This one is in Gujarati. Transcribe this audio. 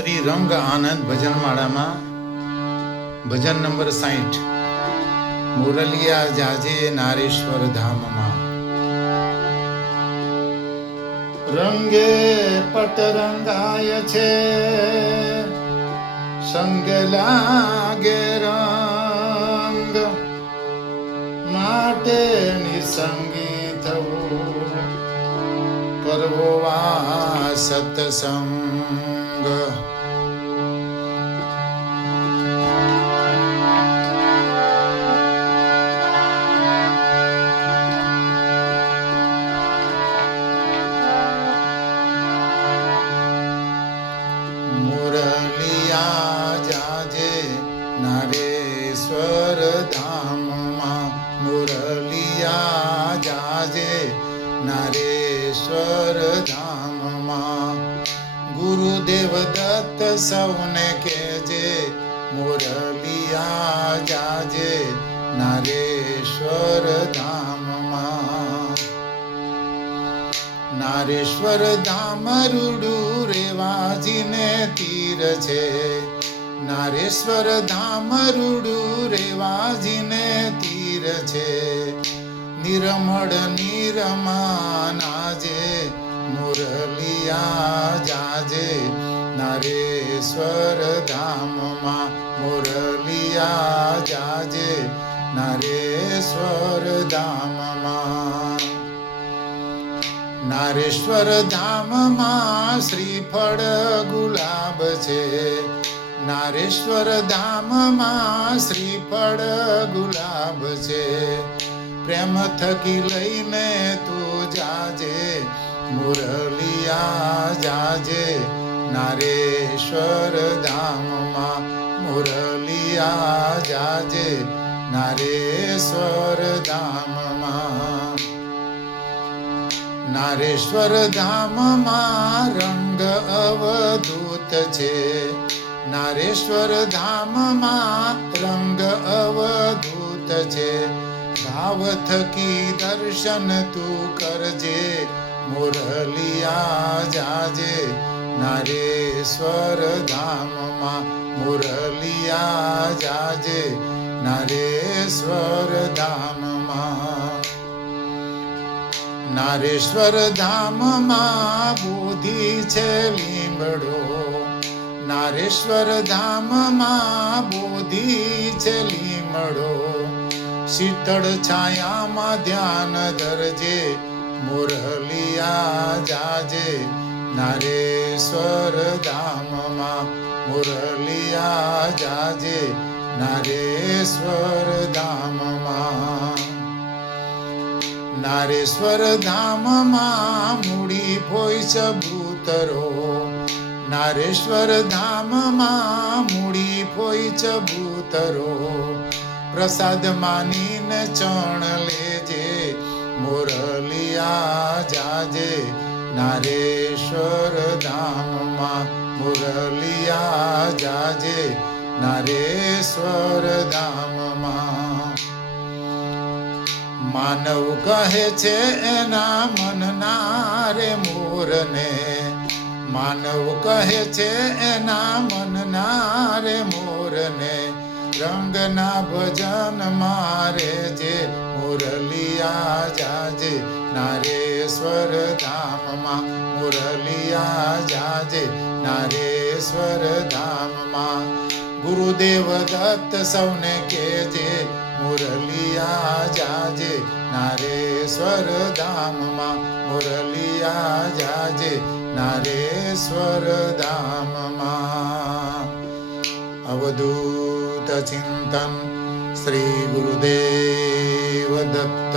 શ્રી રંગ આનંદ ભજનમાળામાં ભજન નંબર 60 મુરલિયા જાજે નારેશ્વર ધામમાં। રંગે પટ રંગાય છે, સંગ લાગે રંગ, માટે નિસંગી થવું, કરવો વા સત્સંગ। મુરલિયા જાજે નારેશ્વર ધામમાં, મુરલિયા જાજે નારેશ્વર ધામમાં। ગુરુદેવ દત્ત સૌને કહેજે, મુરલિયા જાજે નારેશ્વર ધામમાં। નારેશ્વર ધામ રૂડું રેવાજીને તીર છે, નારેશ્વર ધામ રૂડું રેવાજીને તીર છે। નિર્મળ નિરમાન આજે મુરલિયા જાજે નારેશ્વર ધામમાં, મુરલિયા જાજે નારેશ્વર ધામમાં। નારેશ્વર ધામમાં શ્રીફળ ગુલાબ છે, નારેશ્વર ધામમાં શ્રીફળ ગુલાબ છે। પ્રેમ થકી લઈને તું જાજે, મુરલિયા જાજે નારેશ્વર ધામમાં, મુરલિયા જાજે નારેશ્વર ધામમાં। નારેશ્વર ધામમાં રંગ અવધૂત છે, નારેશ્વર ધામમાં રંગ અવધૂત છે। ભાવ થકી દર્શન તું કરજે, મુરલિયા જાજે નારેશ્વર ધામમાં, મુરલિયા જાજે નારેશ્વર ધામમાં। નારેશ્વર ધામમાં બુદ્ધિ છે લીમડો, નારેશ્વર ધામમાં બુદ્ધિ છે લીમડો। શીતળ છાયામાં ધ્યાન ધરજે, મુરલિયા જાજે નારેશ્વર ધામમાં, મુરલિયા જાજે નારેશ્વર ધામમાં। નારેશ્વર ધામમાં મૂડી ભોય ચબૂતરો, નારેશ્વર ધામમાં મૂડી ભોય ચબૂતરો। પ્રસાદ માનીને ચણ લેજે, મુરલિયા જાજે નારેશ્વર ધામમાં, મુરલિયા જાજે નારેશ્વર ધામમાં। માનવ કહે છે એના મનના રે મોરને, માનવ કહે છે એના મનના રે મોરને। રંગના ભજન મારે જે, મુરલિયા જાજે નારેશ્વર ધામમાં, મુરલિયા જાજે નારેશ્વર ધામમાં। ગુરુદેવ દત્ત સૌને કહેજે, મુરલિયા જાજે નારેશ્વર ધામમાં, મુરલિયા જાજે નારેશ્વર ધામમાં। અવધૂત ચિંતન શ્રી ગુરુદેવ દત્ત।